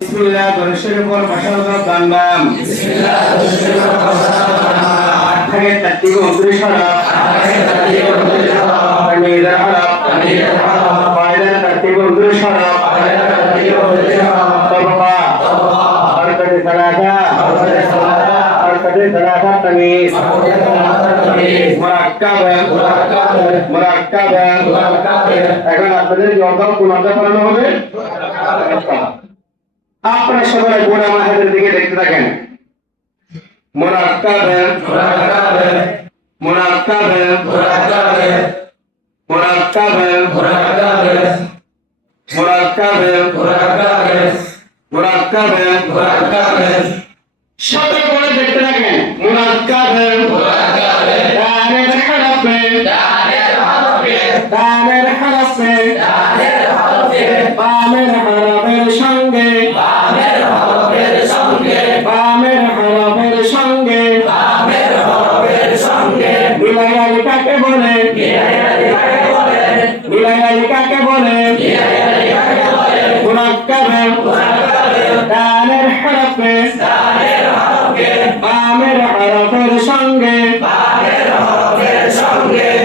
বিসমিল্লাহ দরুদের উপর ভাষাগত গান বিসমিল্লাহ দরুদের উপর ভাষাগত গান আগে তাতিব উদ্দেশ্যরা আমিরা ফায়দা তাতিব উদ্দেশ্যরা তববা হরকতে সালাতা হরকতে সালাতা তামিজ মুরাক্কাব এখন আপনাদের যোগদান কোনটা করানো হবে আপনারা সবাই গোড়া মাহাদের দিকে দেখতে থাকেন মুরাক্কাব সাথে করে দেখতে থাকেন মুরাক্কাব দানের হরফে বামের হরফের সঙ্গে মিলাইয়ালি কাকে বলে মুরাক্কাব দানের হরফে বামের হরফের সঙ্গে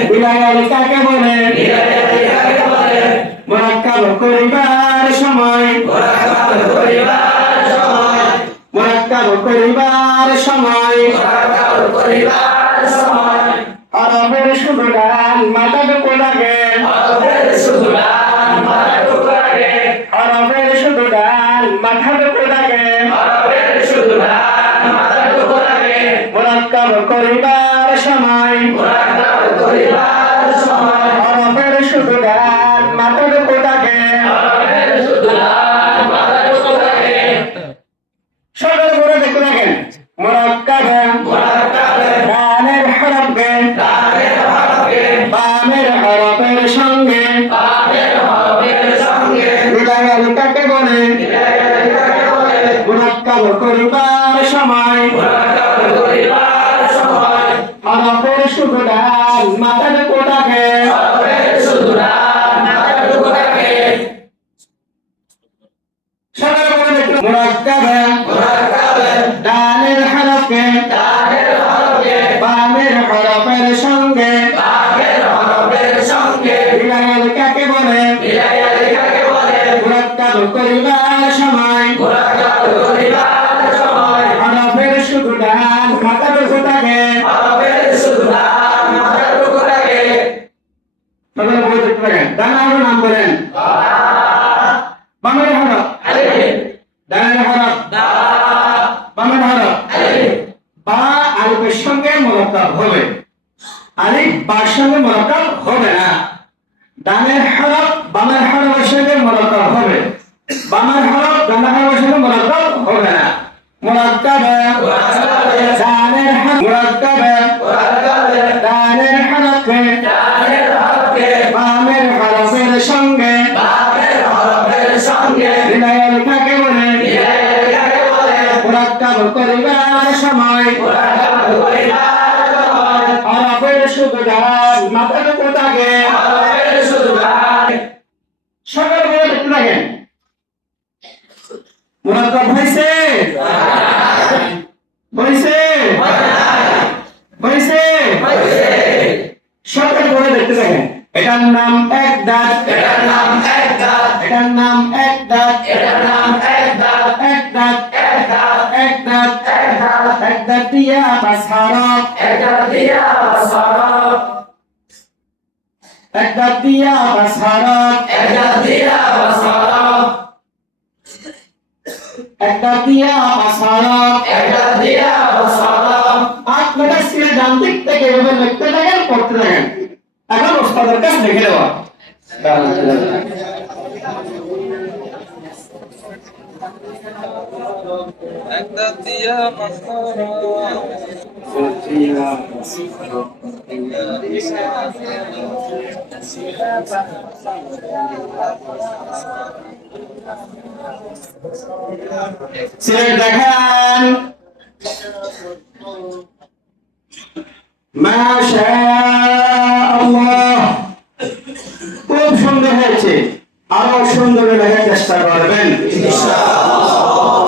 মিলাইয়ালি কাকে বলে মুরাক্কাব করিবার সময় হরফের শুধু ডান মাথাটুকু লাগে হরফের শুধু ডান মাথাটুকু লাগে মুরাক্কাব করিবার সময় হরফের শুধু ডান মাথাটুকু লাগে সদর করে দেখতে থাকেন মুরাক্কাব দানের হরফে বামের হরফের সঙ্গে মিলাইয়ালি কাকে বলে মুরাক্কাব করিবার সময় হরফের শুধু ডান মাথাটুকু লাগে সদর করে দেখতে মুরাক্কাব দানের হরফে বামের হরফের সঙ্গে মিলাইয়ালি কাকে বলে মুরাক্কাব করিবার সময় হরফের শুধু ডান মাথাটুকু থাকে সবাই বলে দেখতে থাকেন ডানার নাম বলেন বামের হরফ ডানের হরফ বামের হরফ বা আলিফের সঙ্গে মুরাক্কাব হবে, আলিফ বার সঙ্গে মুরাক্কাব হবে না। ডানের হরফ বামের হরফের সঙ্গে মুরাক্কাব হবে, বামের হরফ ডানের হরফের সঙ্গে মুরাক্কাব হবে না। মুরাক্কাব ডানের হরফ ডানের হরফে বামের হরফের সঙ্গে মিলাইয়ালি কাকে বলে মুরাক্কাব করিবার সময় হরফের শুধু ডান মাথাটুকু থাকে সকাল বলে দেখতে থাকেন মুরাক্কাব হয়েছে সকাল বলে দেখতে থাকেন এটার নাম এক দাঁত এক দাঁত দিয়া বাস হরফ এক দাঁত দিয়া বাস হরফ আপনারা সিলে ডান দিক থেকে এভাবে লিখতে থাকেন পড়তে থাকেন। এখন ওস্তাদের কাছে দেখে দেওয়া সিলেট দেখান মাশাআল্লাহ হয়েছে, আরো সুন্দর লেখার চেষ্টা করবেন।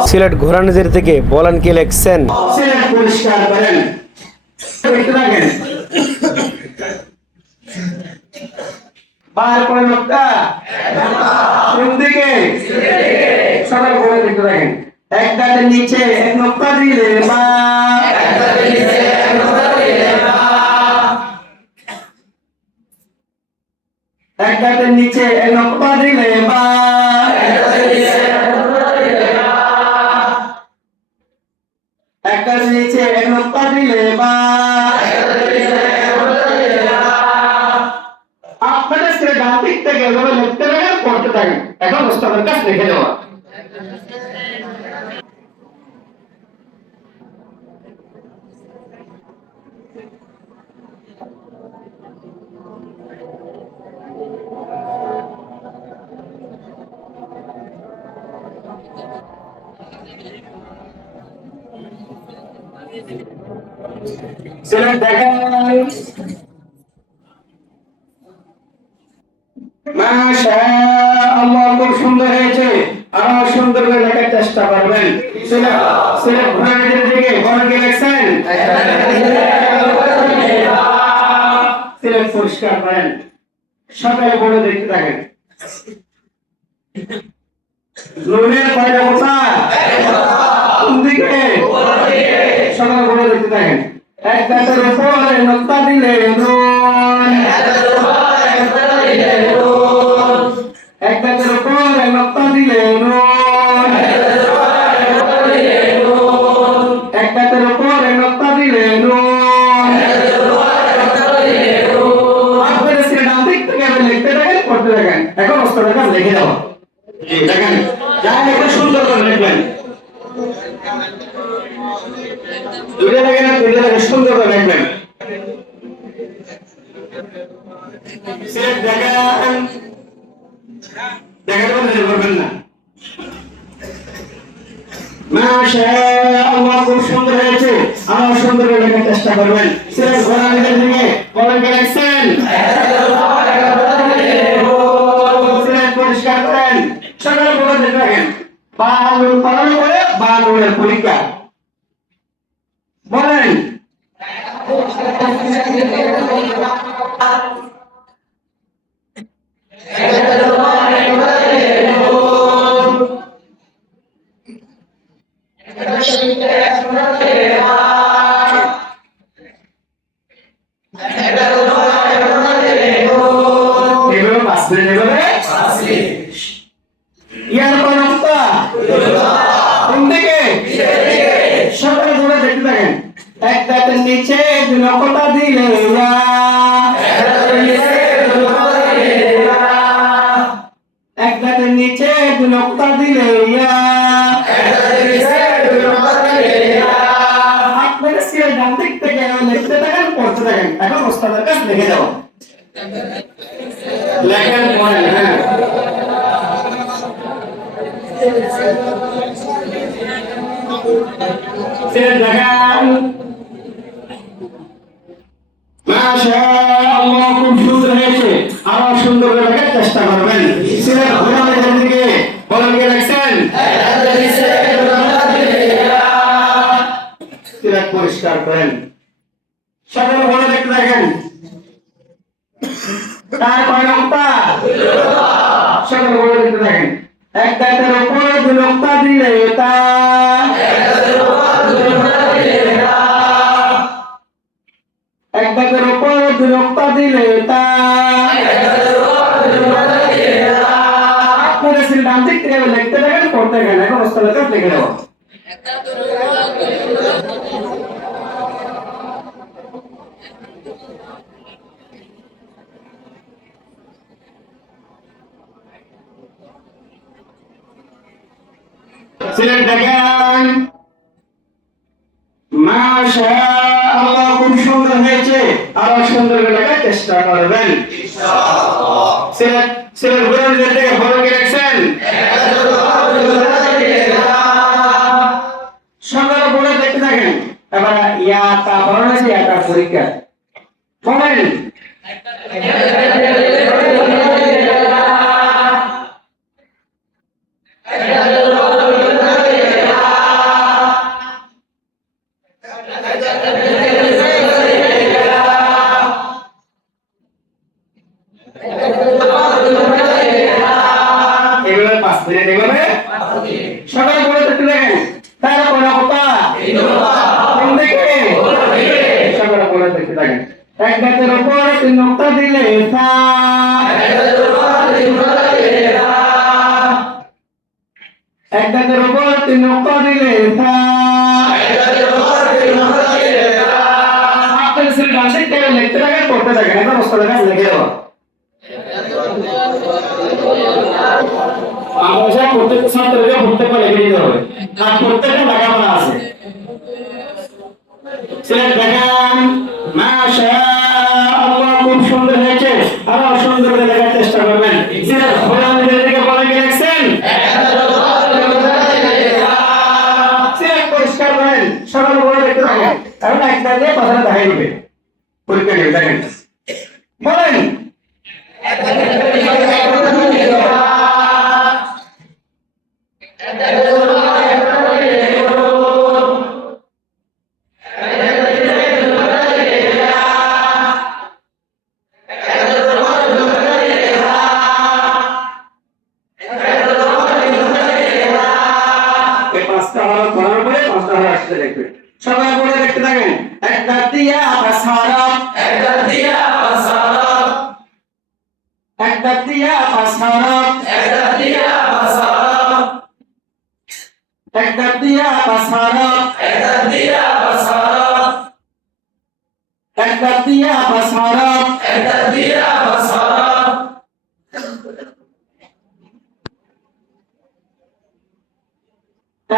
সিলেট ঘোরানজির থেকে বলেন কি লিখছেন? সিলেট পরিষ্কার করেন। দেখতে থাকেন। বার করে লোকটা কোন দিকে? সবাই বলে দেখতে থাকেন। এক দাঁতের নিচে এক নোক্তা দিলে মা, এক দাঁতের নিচে এক নোক্তা দিলে মা, এক দাঁতের নিচে এক নোক্তা দিলে মা, এক দাঁতের নিচে এক নোক্তা দিলে মা, এক দাঁতের নিচে এক নোক্তা দিলে মা, এক দাঁতের নিচে এক নোক্তা দিলে মা। আপনাদের সে ডান দিক থেকে এভাবে লিখতে থাকেন, পড়তে থাকেন। এখন ওস্তাদের কাছে লিখে দেওয়া। সিলেট দেখেন। মাশাআল্লাহ, খুব সুন্দর হয়েছে, আরো সুন্দর করে লেখার চেষ্টা করবেন। সিলেট ঘোরানজির দিকে বলেন কি লিখছেন? সিলেট পরিষ্কার করেন। সকালে বলে দেখতে থাকেন। নুনের কয়টা কথা? কোন দিকে? সকালে বলে দেখতে থাকেন। এক দাঁতের উপরে নোক্তা দিলে নুন, এক দাঁতের উপরে নোক্তা দিলে নুন, এক দাঁতের উপরে নোক্তা দিলে নুন, এক দাঁতের উপরে নোক্তা দিলে নুন। আপনাদের সে ডান দিক থেকে লিখতে থাকেন, পড়তে থাকেন। এখন ওস্তাদের কাছে লিখে দাও। জি দেখেন, যা লিখে সুন্দর করে লিখবেন। দুটো লাগে না, দুটো লাগে, সুন্দর করে লিখবেন। সিলেট দেখেন, দেখার কথা করবেন না। মাশাআল্লাহ, খুব সুন্দর হয়েছে, আরো সুন্দর করে লেখার চেষ্টা করবেন। সিলেট ঘোরানজির দিকে বলেন কি লিখছেন? সিলেট পরিষ্কার করেন। সকালে বলে দেখতে থাকেন। বালুর পালন করে বালুরের পরীক্ষা বলেন। এগুলো বাঁচবেন, এগুলো ইয়ার পর নোক্তা কোন দিকে? সকালে বলে দেখতে থাকেন। এক দাঁতের নিচে দুই নোক্তা দিলে ইয়া, এক দাঁতের নিচে দুই নোক্তা দিলে ইয়া, আপনাদের সিলেট ডান দিক থেকে লিখতে থাকেন, পড়তে থাকেন। এখন ওস্তাদের কাছে লিখে দাও। লেখেন, পড়েন। হ্যাঁ, সিলেট দেখেন। মাশাআল্লাহ, খুব সুন্দর হয়েছে, আরো সুন্দর করে লেখার চেষ্টা করবেন। সিলেট ঘোরানজির দিকে বলেন কি লিখছেন? সিলেট পরিষ্কার করেন। সকালে বলে দেখতে থাকেন। তার কয় নোক্তা? সকালে বলে দেখতে থাকেন। এক দাঁতের উপরে দুই নোক্তা দিলে তা, এক দাঁতের উপরে দুই নোক্তা দিলে তা, আপনাদের সিলেট ডান দিক থেকে লিখতে থাকেন, পড়তে থাকেন। এখন ওস্তাদের কাছে লিখে দেওয়া। সিলেট দেখেন। মাশাআল্লাহ, খুব সুন্দর হয়েছে, আরো সুন্দর করে লেখার চেষ্টা করবেন। সিলেট ঘোরানজির দিকে বলেন কি লিখছেন? সকালে বলে দেখতে থাকেন। এবার ইয়া তা বলেন আছে, ইয়া তা পরীক্ষা বলেন। এভাবে 5 মিনিট এভাবে সকালে বলে দেখতে দেখেন তারা কোনা কথা কোন দিকে সকালে বলে দেখতে দেখেন এক গাছের উপর 3 নোক্তা দিলে এক গাছের উপর 3 নোক্তা দিলে আপনাদের সিলেট ভাষায় কেউ লিখতে থাকেন পড়তে থাকেন একটা বস্তা কাজ লিখে দেওয়া আমরা প্রত্যেক ছাত্রকে প্রত্যেকটা লিখে দিতে হবে আর প্রত্যেকটা লেখাপড়া আছে সিলেট দেখেন মাশাআল্লাহ খুব সুন্দর হয়েছে আরো সুন্দর করে লেখার চেষ্টা করবেন সিলেট কোরআন থেকে বলে কি লিখছেন সিলেট পরিষ্কার করেন সকাল বলে দেখতে থাকেন তাহলে একটা দিয়ে কথাটা দেখাই দিবে পরীক্ষা নিয়ে দেখেন বলেন পাঁচটা হলো করার পরে পাঁচটা হলো আসতে দেখবে সবাই বলে দেখতে থাকেন একটা দিয়া বাসারা একটা দিয়া বাসারা একটা দিয়া বাসারা একটা দিয়া বাসারা একটা দিয়া বাসারা একটা দিয়া বাসারা একটা দিয়া বাসারা একটা দিয়া বাসারা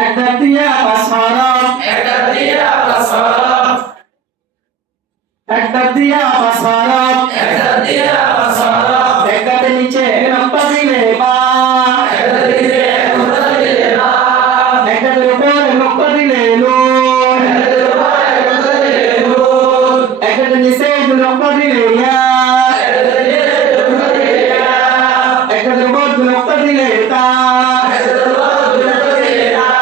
একটা দিয়া বাসারা একটা দিয়া বাসারা একটা দিয়া বাসারা একটা দিয়া বাসারা একটাতে নিচে নোক্তা দিলে বা একটাতে নিচে নোক্তা দিলে বা একটাতে উপরে নোক্তা দিলে নুন একটাতে উপরে নোক্তা দিলে নুন একটাতে নিচে নোক্তা দিলে ইয়া একটাতে নিচে নোক্তা দিলে ইয়া একটাতে উপরে নোক্তা দিলে তা একটাতে উপরে নোক্তা দিলে তা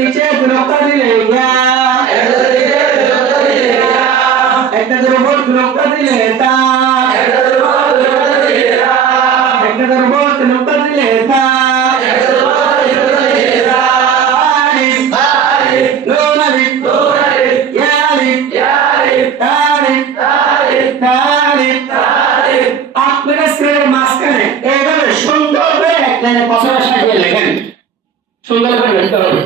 নিচে নোক্তা দিলে একটার উপর নোক্তা দিলে তা একটার উপর নোক্তা দিলে তা আপনারা স্ক্রিনের মাঝখানে এইভাবে সুন্দর করে এক লাইনে পছন্দ সাজিয়ে লেখেন সুন্দর করে লিখতে হবে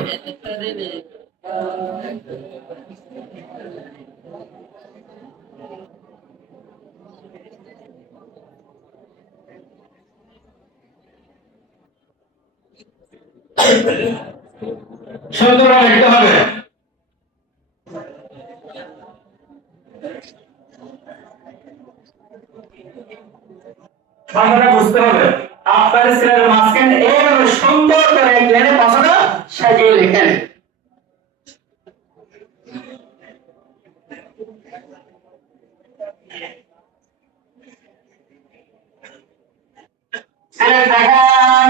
সুন্দর করে লিখতে হবে বাংলাটা বুঝতে হবে আপনার স্ক্রিনের মাঝখানে এইভাবে সুন্দর করে এক লাইনে পছন্দ সাজিয়ে লেখেন সিলেট দেখান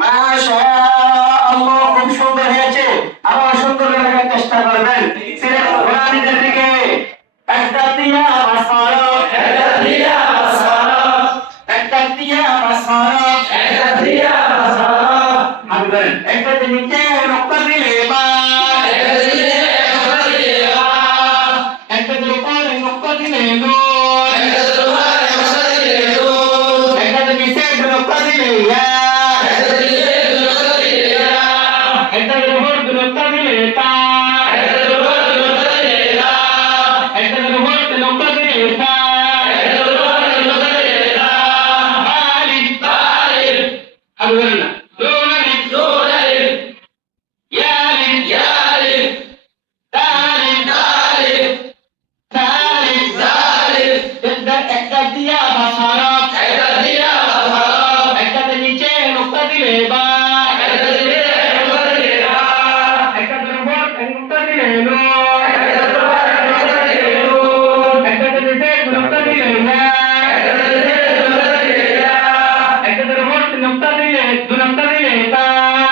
মাশাআল্লাহ খুব সুন্দর হয়েছে আরো সুন্দর লেখার চেষ্টা করবেন সিলেট কোরআনের দিকে একটা দিয়া বাসারা একটা দিয়া বাসারা একটা দিয়া বাসারা একটা দিয়া বাসারা আবার একটা নিচে নোক্তা দিলে বা একটা দিলে নোক্তা দিলে বা একটা উপরে নোক্তা দিলে নো একটা উপরে নোক্তা দিলে নো একটা নিচে নোক্তা দিলে ইয়া একটা নিচে নোক্তা দিলে ইয়া একটা উপরে নোক্তা দিলে তা একটা উপরে নোক্তা দিলে তা একটা উপরে নোক্তা দিলে তা একটা উপরে নোক্তা দিলে তা বালি বালি আগে বলেন না নুন আলিফ নুন আলিফ ইয়া আলিফ ইয়া আলিফ তা আলিফ তা আলিফ তা আলিফ তা আলিফ একটা দিয়া বা সরফ একটা দিয়া বা সরফ একটাতে নিচে নুক্তা দিলে বা একটাতে নিচে নুক্তা দিলে বা একটাতে উপর নুক্তা দিলে নুন একটাতে উপর নুক্তা দিলে নুন একটাতে নিচে নুক্তা দিলে না একটাতে নিচে নুক্তা দিলে না একটাতে উপর নুক্তা দিলে দু নুক্তা দিলে তা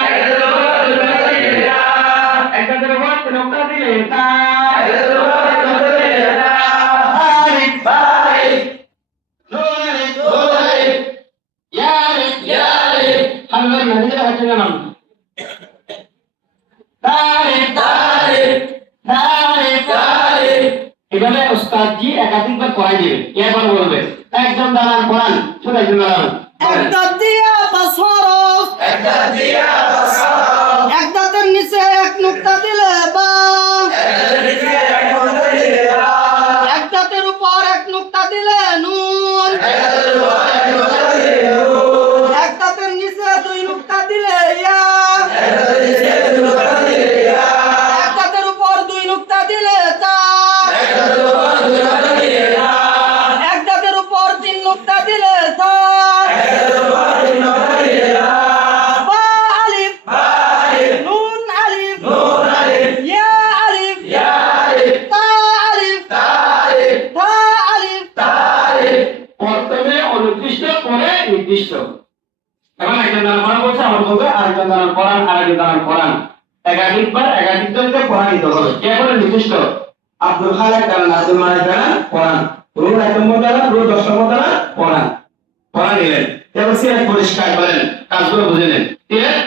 একটাতে উপর নুক্তা দিলে না একটাতে উপর নুক্তা দিলে তা একটাতে উপর নুক্তা দিলে না আলিফ বালিফ নুন আলিফ নুন আলিফ ইয়া আলিফ ইয়া আলিফ আমরা নদীতে হাতে নাম তারিফ তারিফ তারিফ তারিফ এখানে উস্তাদ জি একাধিকবার পড়াই দিবেন একবার বলবে একজন দাঁড়ান পড়ান শুধু একজন দাঁড়ান একটা দিয়া পাঁচ হরফ একটা দিয়া বাসার এক দাঁতের নিচে এক নুক্তা দিলে বা একটা নিচে এক নুক্তা দিলে বা এক দাঁতের উপর এক নুক্তা দিলে নুন একটা উপর এক নুক্তা দিলে নুন এক দাঁতের নিচে দুই নুক্তা দিলে ইয়া একটা নিচে নুক্তা দিলে ইয়া এক দাঁতের উপর দুই নুক্তা দিলে তা একটা উপর নুক্তা দিলে না এক দাঁতের উপর তিন নুক্তা দিলে তা একটা উপর নুক্তা দিলে না বা আলিফ বালিফ নুন আলিফ নুন আলিফ ইয়া আলিফ ইয়া আলিফ তা আলিফ তারিফ থা আলিফ তারিফ প্রথমে অনির্দিষ্ট পরে নির্দিষ্ট এখন একজন দাঁড়ান পড়া বলছে আমার বলবে আরেকজন দাঁড়ান পড়ান আরেকজন দাঁড়ান পড়ান একাধিকবার একাধিকজনকে পড়া নিতে হবে কে বলে নির্দিষ্ট আব্দুল খালেক দাঁড়ান আব্দুল মালিক দাঁড়ান পড়ান রুল এক নম্বর দাঁড়ান রুল 10 নম্বর দাঁড়ান পড়ান পড়া নিলেন এবার সে পরিষ্কার করেন কাজগুলো বুঝে নেন ঠিক আছে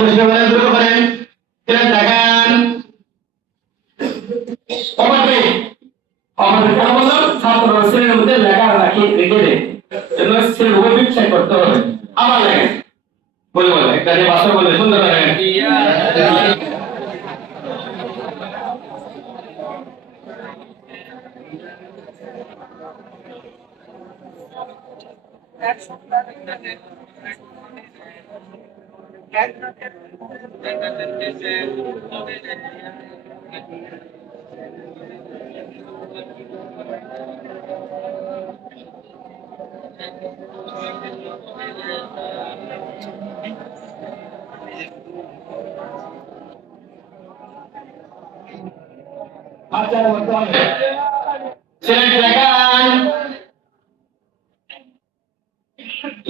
পরিষ্কার করেন দ্রুত করেন ঠিক দেখান অবশ্যই আমাদের কেন বললাম ছাত্র শ্রেণীর মধ্যে লেখা রাখি রেখে দেয় এজন্য শ্রেণীর উপর চেক করতে হবে আবার লেখেন বলে বলে একটা যে ভাষা বলে সুন্দর লেখেন শ্রেণী দেখান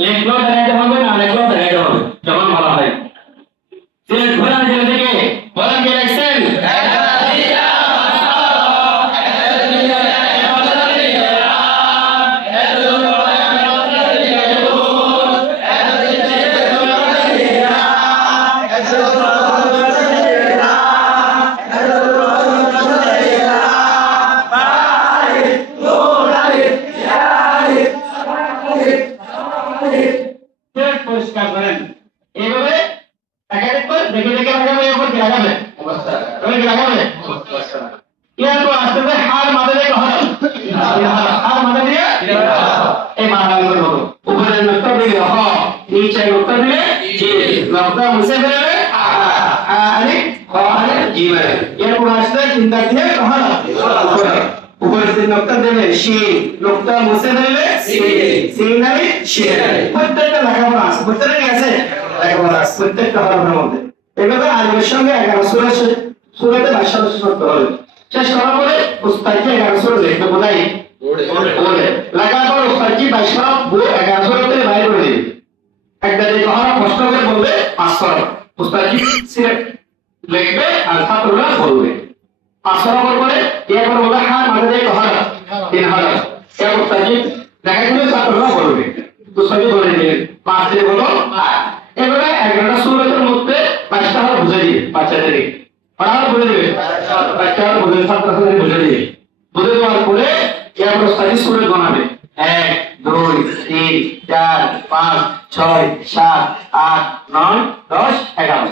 লেখলো দেখাতে হবে না লেখলো দেখাতে হবে যখন বলা হয় শ্রেণী ঘোরান ছেলে থেকে বলেন কে লিখছেন পরিষ্কার করেন এইভাবে একাধিকবার দেখে দেখে লাগাবে এরপর কি লাগাবে অবস্থা তুমি কি লাগাবে এরপর আসতে হবে হার মাঝে দিয়ে হরফ হার মাঝে দিয়ে এই মানানোর মতো উপরে নকশা দিলে হ নিচে নকশা দিলে জি নকশা মুছে ফেললে আলি হ আলি জি মানে এরপর আসতে চিন্তা দিয়ে হরফ উপরে যে নকশা দিলে শি নকশা মুছে ফেললে সি সি মানে শি প্রত্যেকটা লেখাপড়া আছে প্রত্যেকটা কি আছে লেখাপড়া আছে প্রত্যেকটা হরফের মধ্যে এভাবে আলিফের সঙ্গে 11 সূরাতে ভাষা করতে হবে শেষ করার পরে উস্তাদকে 11 সূরা লিখতে বলাই বলে লাগার পর উস্তাদজি 22 সূরা 11 সূরাতে বাইরে করে দিবে একটা যে হরফ প্রশ্ন করে বলবে 5 সূরা উস্তাদজি সিলেক্ট লিখবে আর ছাত্ররা বলবে 5 সূরা পরে এরপর বলবে হ্যাঁ মাঝে দিয়ে হরফ 3 হরফ এরপর উস্তাদজি দেখা গেল ছাত্ররা বলবে উস্তাদজি বলে দিলেন 5 দিয়ে বলো এবারে 11টা সূরাতের মধ্যে 5টা হরফ বুঝে দিবে বাচ্চাদেরকে পড়ানো বুঝে দিবে বাচ্চারা বুঝে ছাত্রদের বুঝে দিবে বুঝে দেওয়ার পরে এরপর উস্তাদজি সূরা গণাবে 1 2 3 4 5 6 7 8 9 10 11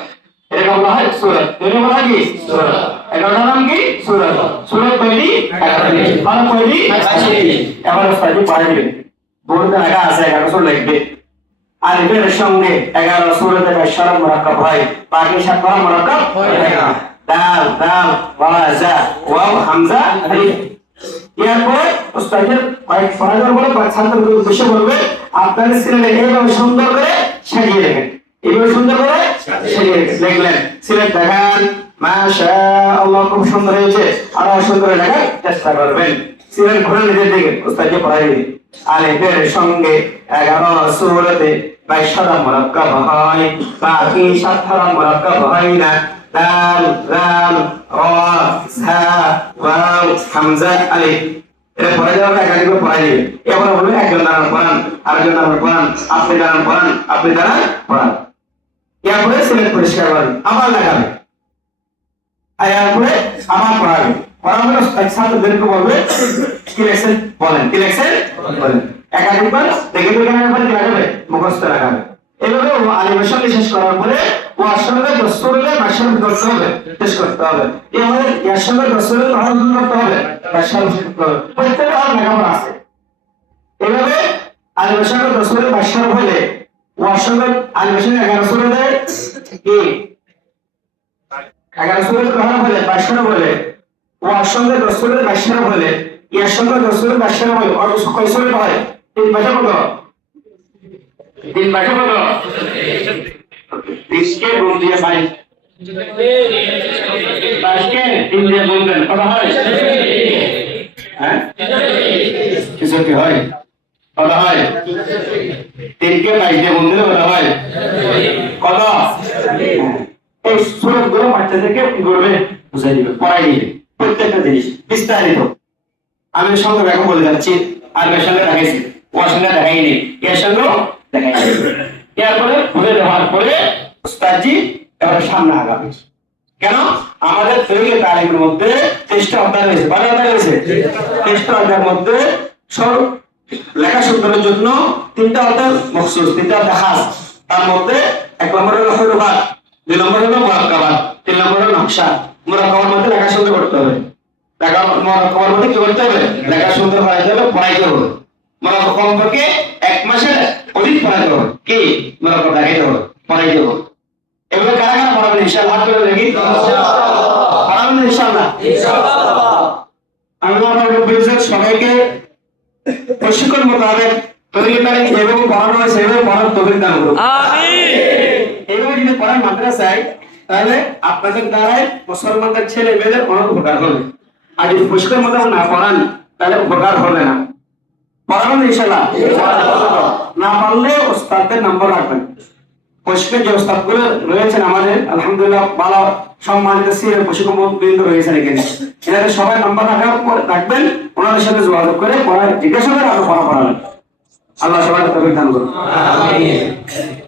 এরকম বলা হয় সূরা এর বলা কি সূরা 11টার নাম কি সূরা সূরা কয়টি 11টি মানে কয়টি 20টি এবার উস্তাদজি পড়াই দিবেন বোর্ডে লেখা আছে 11 লিখবে আলিফের সঙ্গে 11 সূরাতে বাশারা মুরাক্কাব হয়, বাকি 7 বার মুরাক্কাব হয় না। দাল দাল ওয়া জা ওয়াও হামজা আলিফ। এরপর উস্তাদের কয়েক পড়ানোর বলে ছাত্রদের উদ্দেশ্যে বলবে আপনাদের সিলেটে এইভাবে সুন্দর করে সাজিয়ে রেখেন, এইভাবে সুন্দর করে সাজিয়ে রেখেন। দেখলেন সিলেট দেখান, মাশাআল্লাহ খুব সুন্দর হয়েছে, আরো সুন্দর দেখার চেষ্টা করবেন। সিলেট ঘুরে নিজের দিকে উস্তাদকে পড়াই দিন। আলিফের সঙ্গে 11 সূরাতে 22 মুরাক্কাব হয়, বাকি 7 মুরাক্কাব হয় না। দাল দাল রা জা ওয়াও হামজা আলিফ। এটা পড়া যাওয়ার একাধিক পড়াই দিবে। এবার বলবে একজন দাঁড়ান পড়ান, আরেকজন দাঁড়ান পড়ান, আপনি দাঁড়ান পড়ান, আপনি দাঁড়ান পড়ান। এরপরে সিলেট পরিষ্কার করবেন, আবার লাগাবে, এরপরে আবার পড়াবে। পড়াবে ছাত্রদেরকে বলবে কি লেখছেন বলেন, কি লেখছেন বলেন। একাধিকবার দেখে দেখে নেওয়ার কি লাগাবে, মুখস্থ লাগাবে। এভাবে আলিমের সঙ্গে শেষ করার পরে ও আসলে দস্তরে ভাষার করতে হবে, শেষ করতে হবে। এই আমাদের এর সঙ্গে দস্তরে ভাষা করতে হবে, ভাষার করতে হবে। প্রত্যেকটা আর লেখাপড়া আছে। এভাবে আলিমের সঙ্গে দস্তরে ভাষার হলে ও আসলে আলিমের সঙ্গে 11 সূরাতে কি 11 সূরাতে গ্রহণ হলে 22 বলে, ও আসলে দস্তরে ভাষার হলে এর সঙ্গে দস্তরে ভাষার হলে আর কয় সূরা হয়? 3 ভাষা কত? 3 ভাষা কত? 30 কে গুণ দিয়ে 22, 22 কে 3 দিয়ে গুণ দেন কত হয়? হ্যাঁ কিছু কি হয়? কত হয়? 3 কে 22 দিয়ে গুণ দিলে কত হয়? কত? এই সূরাগুলো বাচ্চাদেরকে কি করবে, বুঝাই দিবে, পড়াই দিবে প্রত্যেকটা জিনিস বিস্তারিত। আমি সঙ্গে ব্যাখ্যা বলে যাচ্ছি, আর এর সঙ্গে দেখাইছি, ওর সঙ্গে দেখাইনি, এর সঙ্গেও দেখাইনি। এরপরে ভুলে দেওয়ার পরে উস্তাদজি এবার সামনে আগাবে। কেন আমাদের তৈরি তালিমের মধ্যে 23টা অধ্যায় রয়েছে, 12 অধ্যায় রয়েছে। 23টা অধ্যায়ের মধ্যে সব লেখা সুন্দরের জন্য 3টা অধ্যায় মখসুস, 3টা অধ্যায় খাস। তার মধ্যে 1 নম্বর হলো হুরুফাত, 2 নম্বর হলো মুরাক্কাবাত, 3 নম্বর হলো নকশা। মুরাক্কাবার মধ্যে লেখা সুন্দর করতে হবে, লেখা মুরাক্কাবার মধ্যে কি করতে হবে, লেখা সুন্দর করাইতে হবে, পড়াইতে হবে। মুরাক্কাব কমপক্ষে 1 মাসের অধিক পড়াইতে হবে, কি মুরাক্কাব দেখাইতে হবে, পড়াইতে হবে। এগুলো কারা কারা পড়াবেন ইনশাআল্লাহ, হাত তুলে দেখি। পড়াবেন ইনশাআল্লাহ, ইনশাআল্লাহ। আল্লাহ রাব্বুল ইজ্জত সবাইকে প্রশিক্ষণ মোতাবেক তরিকায় যেভাবে পড়ানো হয় সেভাবে পড়ার তৌফিক দান করুন, আমিন। এইভাবে যদি পড়ার মাদ্রাসায়, তাহলে আপনাদের দ্বারাই মুসলমানদের ছেলে মেয়েদের অনেক উপকার হবে। আর যদি প্রশিক্ষণ মোতাবেক না পড়ান তাহলে উপকার হবে না। পড়াবেন ইনশাআল্লাহ, না পারলে ওস্তাদদের নাম্বার রাখবেন। প্রশিক্ষণ যে ওস্তাদগুলো রয়েছেন আমাদের আলহামদুলিল্লাহ ভালো সম্মানিত সিনিয়র প্রশিক্ষক বৃন্দ রয়েছেন এখানে, এনাদের সবাই নাম্বার রাখবেন, ওনাদের সাথে যোগাযোগ করে পড়া জিজ্ঞাসা করে আরো পড়া পড়াবেন। আল্লাহ সবাইকে তৌফিক দান করুন, আমিন।